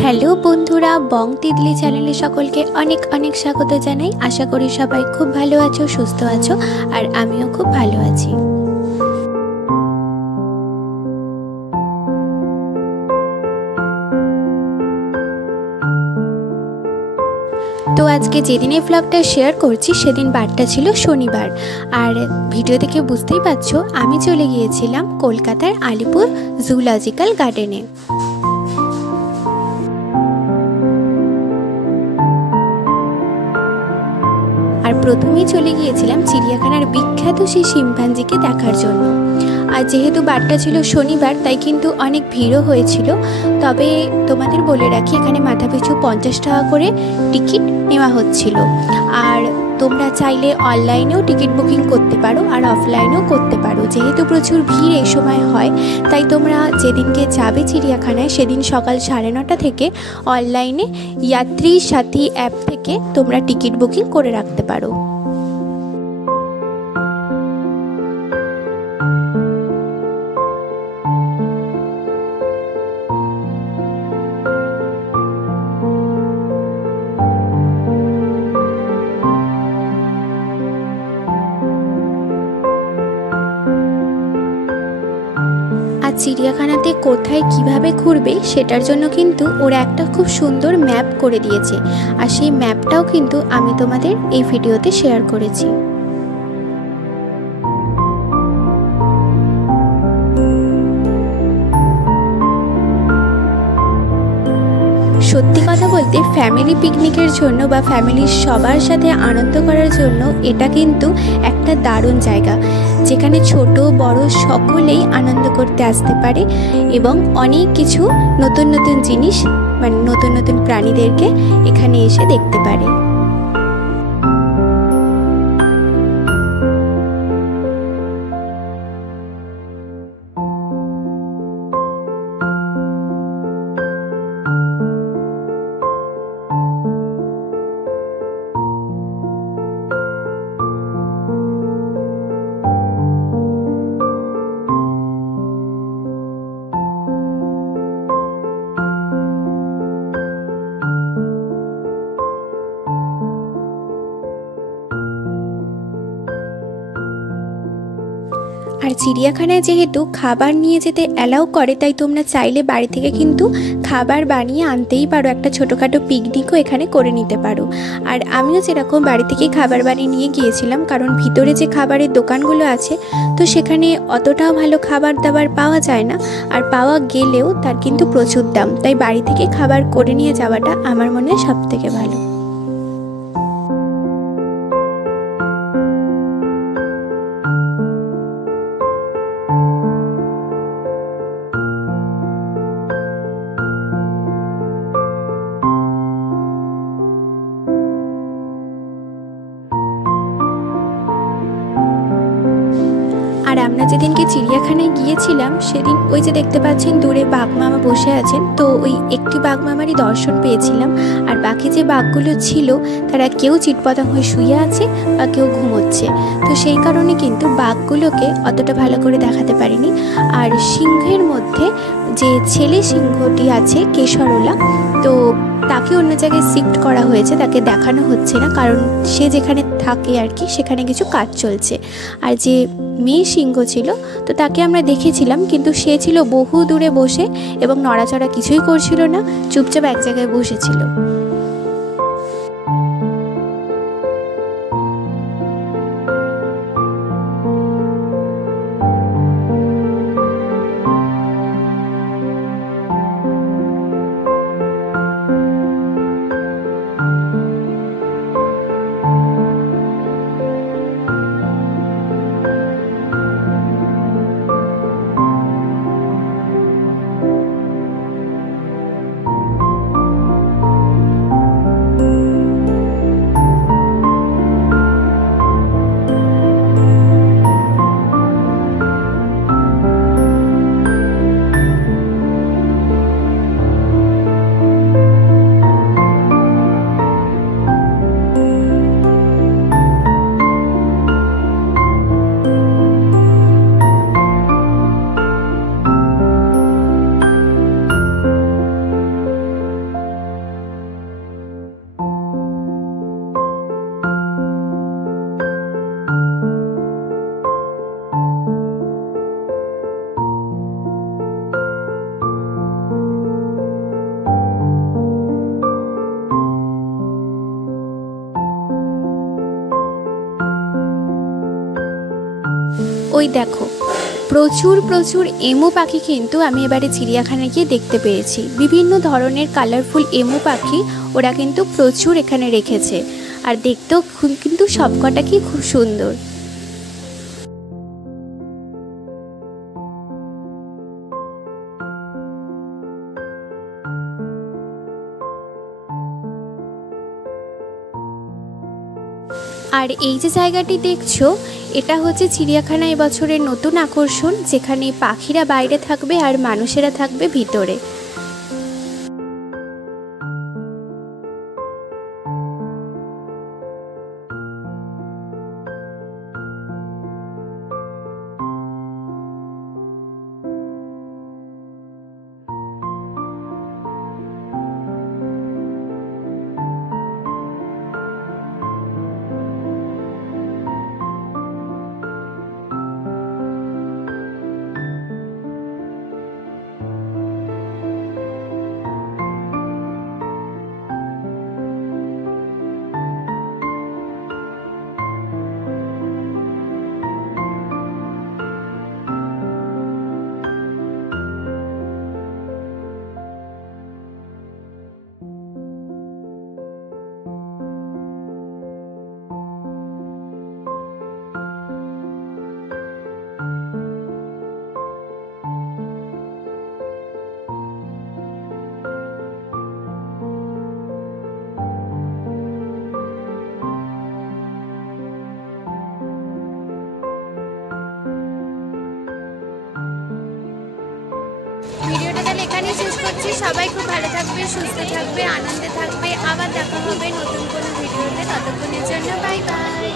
Hello বন্ধুরা, বং তিতলি চ্যানেলে সকলকে অনেক অনেক স্বাগত জানাই। আশা করি সবাই খুব ভালো আছো, সুস্থ আছো, আর আমিও খুব ভালো আছি। তো আজকে যেদিনে ব্লগটা শেয়ার করছি সেদিন বারটা ছিল শনিবার, আর ভিডিও দেখে বুঝতেই পারছো আমি চলে গিয়েছিলাম কলকাতার আলিপুর জুলজিক্যাল গার্ডেনে। আর প্রথমেই চলে গিয়েছিলাম চিড়িয়াখানার বিখ্যাত সেই শিম্পাঞ্জিকে দেখার জন্য। আর যেহেতু বারটা ছিল শনিবার তাই কিন্তু অনেক ভিড়ও হয়েছিল। তবে তোমাদের বলে রাখি, এখানে মাথাপিছু 50 টাকা করে টিকিট নেওয়া হচ্ছিল। আর তোমরা চাইলে অনলাইনেও টিকিট বুকিং করতে পারো আর অফলাইনেও করতে পারো। যেহেতু প্রচুর ভিড় এই সময় হয়, তাই তোমরা যেদিনকে যাবে চিড়িয়াখানায় সেদিন সকাল 9:30 থেকে অনলাইনে যাত্রী সাথী অ্যাপ থেকে তোমরা টিকিট বুকিং করে রাখতে পারো। আর চিড়িয়াখানাতে কোথায় কিভাবে ঘুরবে সেটার জন্য কিন্তু ওরা একটা খুব সুন্দর ম্যাপ করে দিয়েছে, আর সেই ম্যাপটাও কিন্তু আমি তোমাদের এই ভিডিওতে শেয়ার করেছি। সত্যি কথা বলতে ফ্যামিলি পিকনিকের জন্য বা ফ্যামিলির সবার সাথে আনন্দ করার জন্য এটা কিন্তু একটা দারুণ জায়গা, যেখানে ছোট বড় সকলেই আনন্দ করতে আসতে পারে এবং অনেক কিছু নতুন নতুন জিনিস মানে নতুন নতুন প্রাণীদেরকে এখানে এসে দেখতে পারে। আর চিড়িয়াখানায় যেহেতু খাবার নিয়ে যেতে অ্যালাউ করে, তাই তোমরা চাইলে বাড়ি থেকে কিন্তু খাবার বানিয়ে আনতেই পারো। একটা ছোটোখাটো পিকনিকও এখানে করে নিতে পারো। আর আমিও যেরকম বাড়ি থেকেই খাবার বানিয়ে নিয়ে গিয়েছিলাম, কারণ ভিতরে যে খাবারের দোকানগুলো আছে তো সেখানে অতটাও ভালো খাবার দাবার পাওয়া যায় না, আর পাওয়া গেলেও তার কিন্তু প্রচুর দাম। তাই বাড়ি থেকে খাবার করে নিয়ে যাওয়াটা আমার মনে হয় সবথেকে ভালো। আর আমরা যেদিনকে চিড়িয়াখানায় গিয়েছিলাম সেদিন ওই যে দেখতে পাচ্ছেন দূরে বাঘ মামা বসে আছেন, তো ওই একটি বাঘ মামারই দর্শন পেয়েছিলাম। আর বাকি যে বাঘগুলো ছিল তারা কেউ চিৎপতাং হয়ে শুয়ে আছে বা কেউ ঘুমোচ্ছে, তো সেই কারণে কিন্তু বাঘগুলোকে অতটা ভালো করে দেখাতে পারিনি। আর সিংহের মধ্যে যে ছেলে সিংহটি আছে কেশরওলা, তো তাকে অন্য জায়গায় শিফট করা হয়েছে, তাকে দেখানো হচ্ছে না, কারণ সে যেখানে থাকে আর কি সেখানে কিছু কাজ চলছে। আর যে মেয়ে সিংহ ছিল তো তাকে আমরা দেখেছিলাম, কিন্তু সে ছিল বহু দূরে বসে এবং নড়াচড়া কিছুই করছিল না, চুপচাপ এক জায়গায় বসেছিল। ওই দেখো প্রচুর প্রচুর এমু পাখি কিন্তু আমি এবারে চিড়িয়াখানায় গিয়ে দেখতে পেয়েছি। বিভিন্ন ধরনের কালারফুল এমু পাখি ওরা কিন্তু প্রচুর এখানে রেখেছে, আর দেখতেও কিন্তু সবকটা কি খুব সুন্দর। আর এই যে জায়গাটি দেখছো, এটা হচ্ছে চিড়িয়াখানা এবছরের নতুন আকর্ষণ, যেখানে পাখিরা বাইরে থাকবে আর মানুষেরা থাকবে ভিতরে। ভিডিওটা তাহলে এখানেই শেষ করছি। সবাই খুব ভালো থাকবে, সুস্থ থাকবে, আনন্দে থাকবে। আবার দেখা হবে নতুন কোনো ভিডিওতে। ততক্ষণের জন্য বাই বাই।